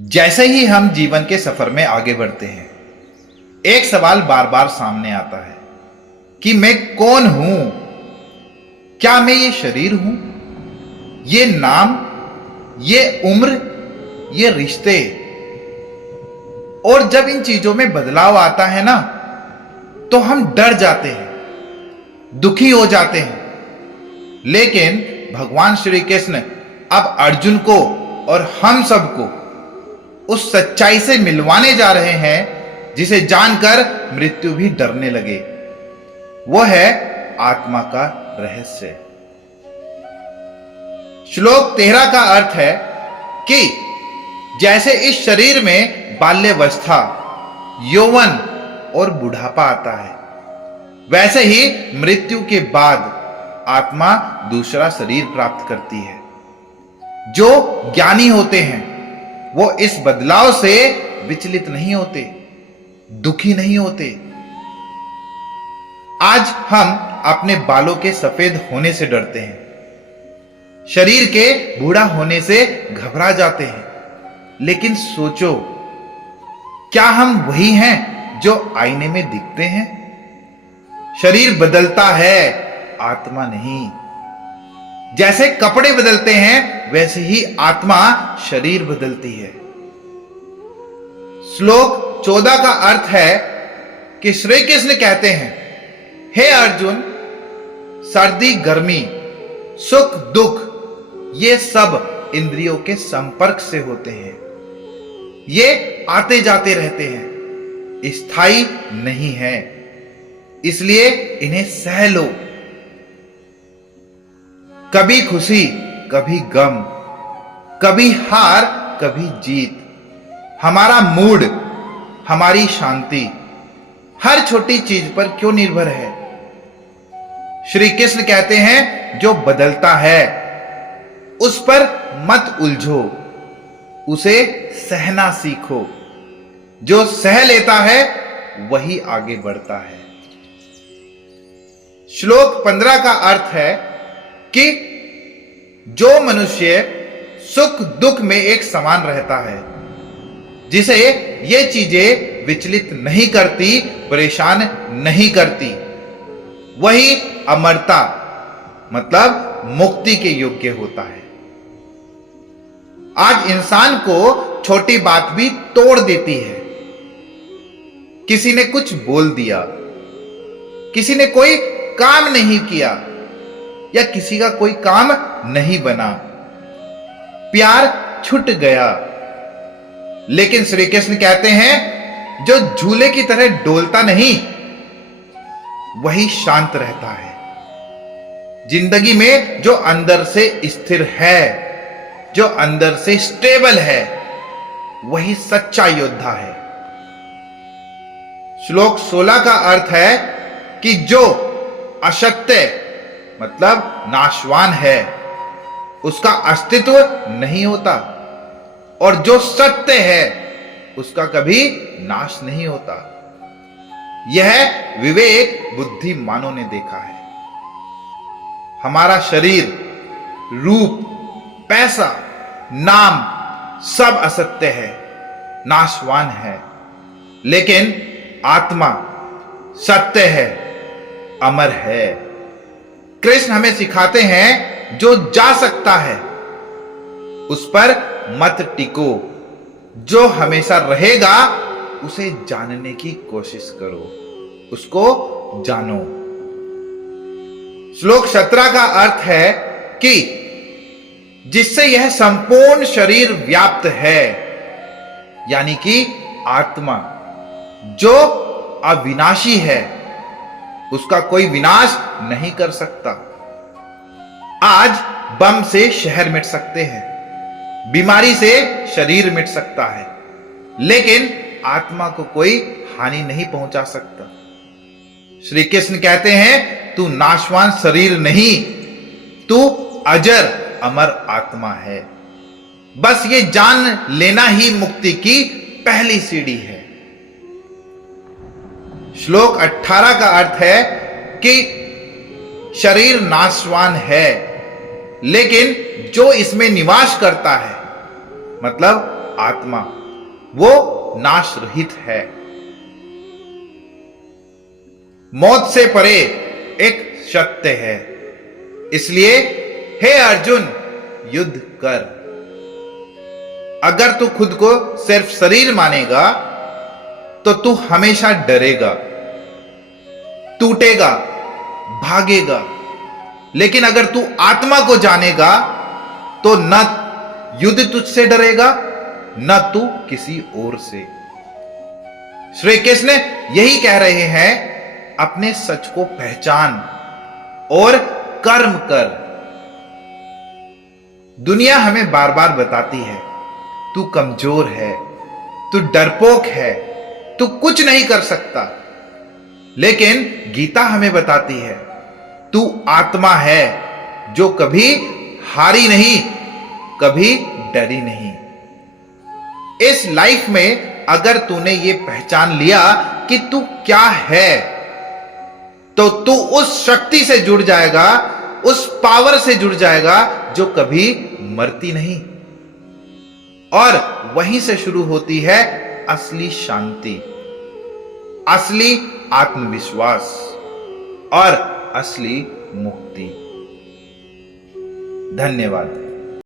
जैसे ही हम जीवन के सफर में आगे बढ़ते हैं, एक सवाल बार बार सामने आता है कि मैं कौन हूं? क्या मैं ये शरीर हूं, ये नाम, ये उम्र, ये रिश्ते? और जब इन चीजों में बदलाव आता है ना, तो हम डर जाते हैं, दुखी हो जाते हैं। लेकिन भगवान श्री कृष्ण अब अर्जुन को और हम सबको उस सच्चाई से मिलवाने जा रहे हैं जिसे जानकर मृत्यु भी डरने लगे। वो है आत्मा का रहस्य। श्लोक 13 का अर्थ है कि जैसे इस शरीर में बाल्यावस्था, यौवन और बुढ़ापा आता है, वैसे ही मृत्यु के बाद आत्मा दूसरा शरीर प्राप्त करती है। जो ज्ञानी होते हैं वो इस बदलाव से विचलित नहीं होते, दुखी नहीं होते। आज हम अपने बालों के सफेद होने से डरते हैं, शरीर के बूढ़ा होने से घबरा जाते हैं। लेकिन सोचो, क्या हम वही हैं जो आईने में दिखते हैं? शरीर बदलता है, आत्मा नहीं। जैसे कपड़े बदलते हैं, वैसे ही आत्मा शरीर बदलती है। श्लोक 14 का अर्थ है कि श्री कृष्ण कहते हैं, हे अर्जुन, सर्दी गर्मी, सुख दुख, ये सब इंद्रियों के संपर्क से होते हैं। ये आते जाते रहते हैं, स्थायी नहीं है, इसलिए इन्हें सह लो। कभी खुशी, कभी गम, कभी हार, कभी जीत। हमारा मूड, हमारी शांति हर छोटी चीज पर क्यों निर्भर है? श्री कृष्ण कहते हैं, जो बदलता है उस पर मत उलझो, उसे सहना सीखो। जो सह लेता है वही आगे बढ़ता है। श्लोक 15 का अर्थ है कि जो मनुष्य सुख दुख में एक समान रहता है, जिसे ये चीजें विचलित नहीं करती, परेशान नहीं करती, वही अमरता मतलब मुक्ति के योग्य होता है। आज इंसान को छोटी बात भी तोड़ देती है। किसी ने कुछ बोल दिया, किसी ने कोई काम नहीं किया, या किसी का कोई काम नहीं बना, प्यार छूट गया। लेकिन श्री कृष्ण कहते हैं, जो झूले की तरह डोलता नहीं, वही शांत रहता है। जिंदगी में जो अंदर से स्थिर है, जो अंदर से स्टेबल है, वही सच्चा योद्धा है। श्लोक 16 का अर्थ है कि जो असत्य मतलब नाशवान है, उसका अस्तित्व नहीं होता, और जो सत्य है उसका कभी नाश नहीं होता। यह विवेक बुद्धिमानों ने देखा है। हमारा शरीर, रूप, पैसा, नाम सब असत्य है, नाशवान है। लेकिन आत्मा सत्य है, अमर है। कृष्ण हमें सिखाते हैं, जो जा सकता है उस पर मत टिको, जो हमेशा रहेगा उसे जानने की कोशिश करो, उसको जानो। श्लोक 17 का अर्थ है कि जिससे यह संपूर्ण शरीर व्याप्त है, यानी कि आत्मा जो अविनाशी है, उसका कोई विनाश नहीं कर सकता। आज बम से शहर मिट सकते हैं, बीमारी से शरीर मिट सकता है, लेकिन आत्मा को कोई हानि नहीं पहुंचा सकता। श्री कृष्ण कहते हैं, तू नाशवान शरीर नहीं, तू अजर अमर आत्मा है। बस ये जान लेना ही मुक्ति की पहली सीढ़ी है। श्लोक 18 का अर्थ है कि शरीर नाशवान है, लेकिन जो इसमें निवास करता है, मतलब आत्मा वो नाश रहित है, मौत से परे एक सत्य है। इसलिए हे अर्जुन, युद्ध कर। अगर तू खुद को सिर्फ शरीर मानेगा तो तू हमेशा डरेगा, टूटेगा, भागेगा। लेकिन अगर तू आत्मा को जानेगा तो न युद्ध तुझसे डरेगा, न तू किसी और से। श्री कृष्ण यही कह रहे हैं, अपने सच को पहचान और कर्म कर। दुनिया हमें बार बार बताती है, तू कमजोर है, तू डरपोक है, तू कुछ नहीं कर सकता। लेकिन गीता हमें बताती है, तू आत्मा है जो कभी हारी नहीं, कभी डरी नहीं। इस लाइफ में अगर तूने ये पहचान लिया कि तू क्या है, तो तू उस शक्ति से जुड़ जाएगा, उस पावर से जुड़ जाएगा जो कभी मरती नहीं। और वहीं से शुरू होती है असली शांति, असली आत्मविश्वास और असली मुक्ति। धन्यवाद।